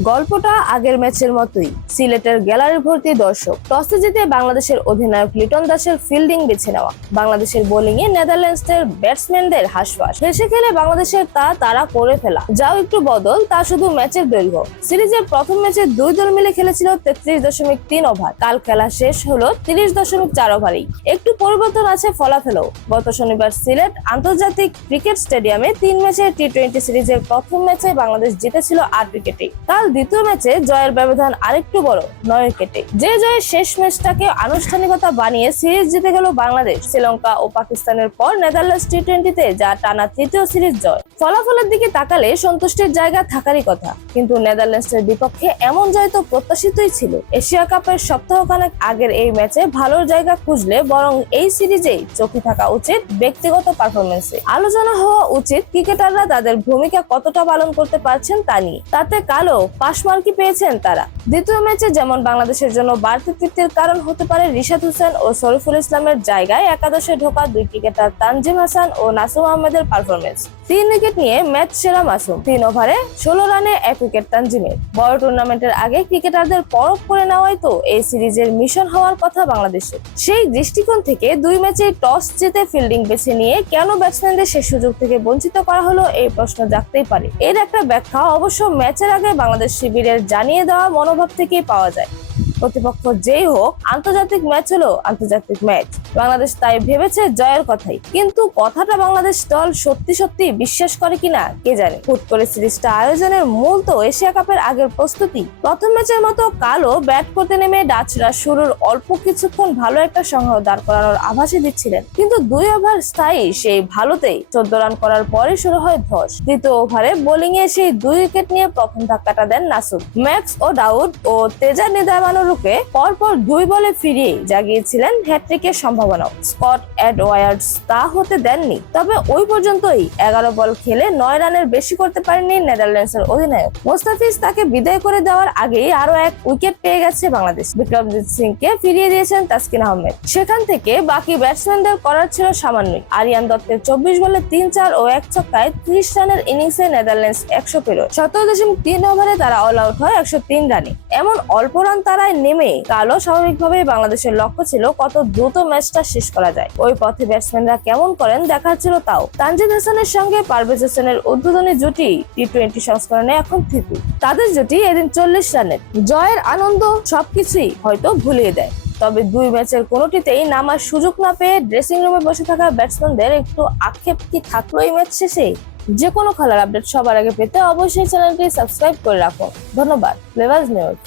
গল্পটা আগের ম্যাচের মতোই। সিলেটের গ্যালারি ভর্তি দর্শক। টসে জিতে বাংলাদেশের অধিনায়ক লিটন দাসের ফিল্ডিং বেছে নেওয়া। বাংলাদেশের বোলিং এ নেদারল্যান্ডসের ব্যাটসম্যানদের হাসফাস। হেসে খেলে বাংলাদেশের তা তারা করে ফেলা। যাও একটু বদল, তা শুধু ম্যাচের দৈর্ঘ্য। সিরিজের প্রথম ম্যাচে দুই দল মিলে খেলেছিল তেত্রিশ দশমিক তিন ওভার। কাল খেলা শেষ হলো তিরিশ দশমিক চার ওভারেই। একটু পরিবর্তন আছে ফলাফেলও। গত শনিবার সিলেট আন্তর্জাতিক ক্রিকেট স্টেডিয়ামে তিন ম্যাচের টি টোয়েন্টি সিরিজের প্রথম ম্যাচে বাংলাদেশ জিতেছিল আট উইকেটে কাল দ্বিতীয় ম্যাচে জয়ের ব্যবধান আরেকটু বড় নয় উইকেটে যে জয়ের শেষ ম্যাচটাকে আনুষ্ঠানিকতা বানিয়ে সিরিজ জিতে গেল বাংলাদেশ, শ্রীলঙ্কা ও পাকিস্তানের পর নেদারল্যান্ডস টি টোয়েন্টিতে যা টানা তৃতীয় সিরিজ জয়। ফলাফলের দিকে তাকালে সন্তুষ্টির জায়গা থাকারই কথা। কিন্তু নেদারল্যান্ডসের বিপক্ষে এমন জয় তো প্রত্যাশিতই ছিল। এশিয়া কাপের সপ্তাহখানেক আগের এই ম্যাচে ভালো জায়গা খুঁজলে বরং এই সিরিজেই চোখে থাকা উচিত ব্যক্তিগত পারফরমেন্সে আলোচনা হওয়া উচিত ক্রিকেটাররা তাদের ভূমিকা কতটা পালন করতে পারছেন তা নিয়ে। তাতে কালো পাশমার্কি পেয়েছেন তারা। দ্বিতীয় ম্যাচে যেমন বাংলাদেশের জন্য বাড়তি তৃপ্তির কারণ হতে পারে রিশাদ হোসেন ও শরীফুল ইসলামের জায়গায় একাদশে ঢোকা দুই ক্রিকেটার তানজিম হাসান ও নাসুম আহমেদের পারফরমেন্স তিন উইকেট নিয়ে ম্যাচ সেরা মাসুম। তিন ওভারে ষোলো রানে এক উইকেট তানজিমের। বড় টুর্নামেন্টের আগে ক্রিকেটারদের পরখ করে নেওয়াই তো এই সিরিজের মিশন হওয়ার কথা বাংলাদেশের। সেই দৃষ্টিকোণ থেকে দুই ম্যাচে টস জিতে ফিল্ডিং বেছে নিয়ে কেন ব্যাটসম্যানদের সে সুযোগ থেকে বঞ্চিত করা হলো এই প্রশ্ন জাগতেই পারে। এর একটা ব্যাখ্যা অবশ্য ম্যাচের আগে বাংলাদেশ শিবিরের জানিয়ে দেওয়া মনোভাব থেকে পাওয়া যায়। প্রতিপক্ষ যেই হোক আন্তর্জাতিক ম্যাচ হলো আন্তর্জাতিক ম্যাচ। বাংলাদেশ তাই ভেবেছে জয়ের কথাই। কিন্তু কথাটা বাংলাদেশ দল সত্যি সত্যি বিশ্বাস করে কিনা, কে জানে? হুট করে সিরিজটা আয়োজনের মূল তো এশিয়া কাপের আগের প্রস্তুতি। প্রথম ম্যাচের মতো কালও ব্যাট করতে নেমে ডাচরা শুরুর অল্প কিছুক্ষণ ভালো একটা সংগ্রহ দাঁড় করানোর আভাসই দিচ্ছিলেন। কিন্তু দুই ওভার স্থায়ী সেই ভালোতেই চোদ্দ রান করার পরে শুরু হয় ধস। তৃতীয় ওভারে বোলিং এ সেই দুই উইকেট নিয়ে প্রথম ধাক্কাটা দেন নাসুম ম্যাক্স ও দাউদ ও তেজা নিদামানুরুকে পরপর দুই বলে ফিরিয়ে জাগিয়েছিলেন হ্যাট্রিকের সম্ভাবনাও স্কট অ্যাডওয়ার্ডস তা হতে দেননি, তবে ওই পর্যন্তই এগারো বল খেলে নয় রানের বেশি করতে পারেননি নেদারল্যান্ডসের অধিনায়ক। মোস্তাফিজ তাকে বিদায় করে দেওয়ার আগেই আরও এক উইকেট পেয়ে গেছে বাংলাদেশ। বিক্রমজিৎ সিংকে ফিরিয়ে দিয়েছেন তাসকিন আহমেদ। সেখান থেকে বাকি ব্যাটসম্যানদের করার ছিল সামান্যই আরিয়ান দত্তের চব্বিশ বলে তিন চার ও এক ছক্কায় ত্রিশ রানের ইনিংসে নেদারল্যান্ডস একশো পেরোয়। সতেরো দশমিক তিন ওভারে তারা অল আউট হয় একশো তিন রানে। এমন অল্প রান তারায় নেমে কালো স্বাভাবিকভাবেই বাংলাদেশের লক্ষ্য ছিল কত দ্রুত ম্যাচটা শেষ করা যায়। ওই পথে ব্যাটসম্যানরা কেমন করেন দেখার ছিল তাও। তানজিদ হাসানের সঙ্গে পারভেজ হোসেনের উদ্বোধনী জুটি টি টোয়েন্টি সংস্করণে এখন থিতু তাদের জুটি এদিন চল্লিশ রানের। জয়ের আনন্দ সবকিছুই হয়তো ভুলিয়ে দেয়। তবে দুই ম্যাচের কোনোটিতেই নামার সুযোগ না পেয়ে ড্রেসিং রুমে বসে থাকা ব্যাটসম্যানদের একটু আক্ষেপ কি থাকল এই ম্যাচ শেষে? যে কোনো খেলার আপডেট সবার আগে পেতে অবশ্যই চ্যানেলটি সাবস্ক্রাইব করে রাখুন। ধন্যবাদ। Flavours news